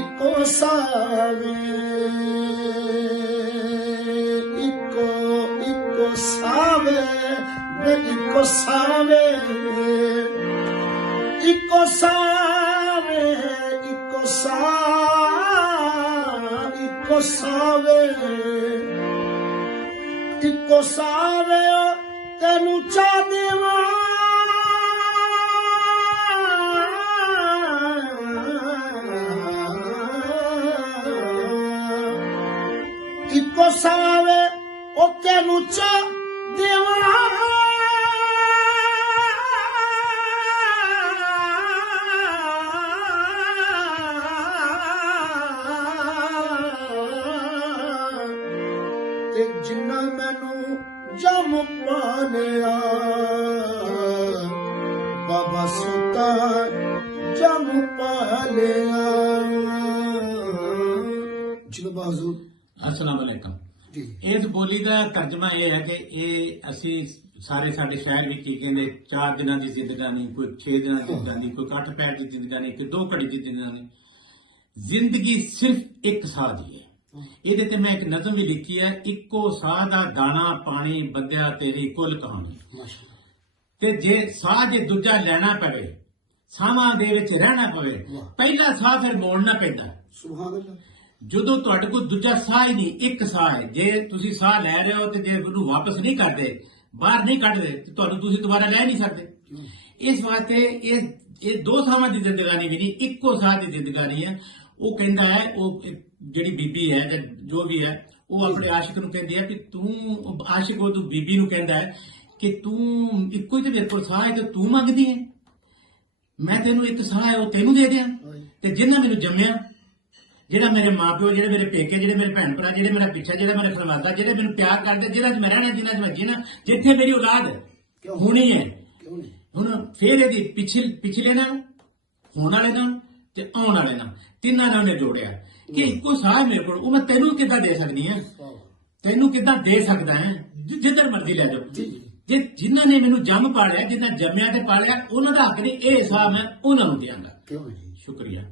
ਇੱਕੋ ਸਾਵੇ ਇੱਕੋ ਸਾਵੇ ਵੇ ਇੱਕੋ ਸਾਵੇ ਇੱਕੋ ਸਾਵੇ ਇੱਕੋ ਸਾਵੇ ਇੱਕੋ ਸਾਵੇ ਤੈਨੂੰ ਚਾ ਦੇਵਾਂ ਇੱਕੋ ਸਾਵੇ ਉਹ ਤੈਨੂੰ ਚਾ ਦੇਵਾਂ ਤੇ ਜਿੰਨਾ ਮੈਨੂੰ ਜਮ ਪਾਲਿਆ ਬਾਬਾ ਸੁਤਾ ਜਮ ਪਾਲਿਆ ਜਿਲੋ ਬਾਜ਼ੂ। अस्सलाम वालेकुम। इस बोली का तर्जमा यह है कि ये असी सारे साडे शहर विच की कहंदे 4 दिनां दी जिंदगानी, कोई 6 दिनां दी जिंदगानी, कोई 8 पैर दी जिंदगानी, कोई 2 घड़ी दी जिंदगानी। जिंदगी सिर्फ एक साह दी है। ਇਹਦੇ ਤੇ ਮੈਂ ਇੱਕ ਨਜ਼ਮ ਵੀ ਲਿਖੀ ਹੈ, ਇੱਕੋ ਸਾਹ ਦਾ ਦਾਣਾ ਪਾਣੀ ਬੰਦਿਆ ਤੇਰੀ ਕੁੱਲ ਕਹਾਣੀ। ਤੇ ਜੇ ਸਾਹ ਜੇ ਦੂਜਾ ਲੈਣਾ ਪਵੇ, ਸਾਹਾਂ ਦੇ ਵਿੱਚ ਰਹਿਣਾ ਪਵੇ, ਪਹਿਲਾ ਸਾਹ ਫਿਰ ਮੋੜਨਾ ਪੈਂਦਾ। ਸੁਭਾਨ ਅੱਲਾਹ। ਜਦੋਂ ਤੁਹਾਡੇ ਕੋਲ ਦੂਜਾ ਸਾਹ ਹੀ ਨਹੀਂ, ਇੱਕ ਸਾਹ ਹੈ, ਜੇ ਤੁਸੀਂ ਸਾਹ ਲੈ ਰਹੇ ਹੋ ਤੇ ਜੇ ਉਹਨੂੰ ਵਾਪਸ ਨਹੀਂ ਕਰਦੇ, ਬਾਹਰ ਨਹੀਂ ਕੱਢਦੇ, ਤੇ ਤੁਹਾਨੂੰ ਤੁਸੀਂ ਦੁਬਾਰਾ ਲੈ ਨਹੀਂ ਸਕਦੇ। ਇਸ ਵਾਸਤੇ ਇਹ ਦੋ ਸਾਹਾਂ ਦੀ ਜ਼ਿੰਦਗਾਨੀ ਵੀ ਨਹੀਂ, ਇੱਕੋ ਸਾਹ ਦੀ ਜ਼ਿੰਦਗਾਨੀ ਹੈ। ਉਹ ਕਹਿੰਦਾ ਹੈ, ਉਹ ਜਿਹੜੀ ਬੀਬੀ ਹੈ ਜਾਂ ਜੋ ਵੀ ਹੈ, ਉਹ ਆਪਣੇ ਆਸ਼ਿਕ ਨੂੰ ਕਹਿੰਦੀ ਹੈ ਕਿ ਤੂੰ, ਆਸ਼ਿਕ ਉਹ ਤੂੰ ਬੀਬੀ ਨੂੰ ਕਹਿੰਦਾ ਹੈ ਕਿ ਤੂੰ ਇੱਕੋ ਹੀ ਤੇ ਮੇਰੇ ਕੋਲ ਸਾਹ ਹੈ ਤੇ ਤੂੰ ਮੰਗਦੀ ਹੈ, ਮੈਂ ਤੈਨੂੰ ਇੱਕ ਸਾਹ ਹੈ ਉਹ ਤੈਨੂੰ ਦੇ ਦਿਆਂ। ਤੇ ਜਿੰਨਾ ਮੈਨੂੰ ਜੰਮਿਆ, ਜਿਹੜਾ ਮੇਰੇ ਮਾਂ ਪਿਓ, ਜਿਹੜੇ ਮੇਰੇ ਪੇਕੇ, ਜਿਹੜੇ ਮੇਰੇ ਭੈਣ ਭਰਾ, ਜਿਹੜੇ ਮੇਰਾ ਪਿੱਛਾ, ਜਿਹੜਾ ਮੇਰੇ ਫਰਮਾਦਾ, ਜਿਹੜੇ ਮੈਨੂੰ ਪਿਆਰ ਕਰਦੇ, ਜਿਹਨਾਂ 'ਚ ਮੈਂ ਰਹਿਣਾ, ਜਿਹਨਾਂ 'ਚ ਮੈਂ ਜੀਣਾ, ਜਿੱਥੇ ਮੇਰੀ ਔਲਾਦ ਹੋਣੀ ਹੈ, ਹੁਣ ਫੇਰ ਇਹਦੀ ਪਿਛਲੇ ਨਾਲ, ਹੋਣ ਵਾਲੇ ਨਾਲ ਤੇ ਆਉਣ ਵਾਲੇ ਨਾਲ, ਤਿੰਨਾਂ ਨਾਲ ਉਹਨੇ ਜੋੜਿਆ ਕਿ ਇੱਕੋ ਸਾਹ ਮੇਰੇ ਕੋਲ, ਉਹ ਮੈਂ ਤੈਨੂੰ ਕਿੱਦਾਂ ਦੇ ਸਕਦੀ ਹਾਂ, ਤੈਨੂੰ ਕਿੱਦਾਂ ਦੇ ਸਕਦਾ ਹੈ, ਜਿੱਧਰ ਮਰਜ਼ੀ ਲੈ ਜਾਓ। ਜੇ ਜਿਨ੍ਹਾਂ ਨੇ ਮੈਨੂੰ ਜੰਮ ਪਾਲਿਆ, ਜਿਨ੍ਹਾਂ ਜੰਮਿਆ ਤੇ ਪਾਲਿਆ, ਉਹਨਾਂ ਦਾ ਹੱਕ ਨਹੀਂ, ਇਹ ਸਾਹ ਮੈਂ ਉਹਨਾਂ ਨੂੰ ਦਿਆਂਗਾ। ਸ਼ੁਕਰੀਆ।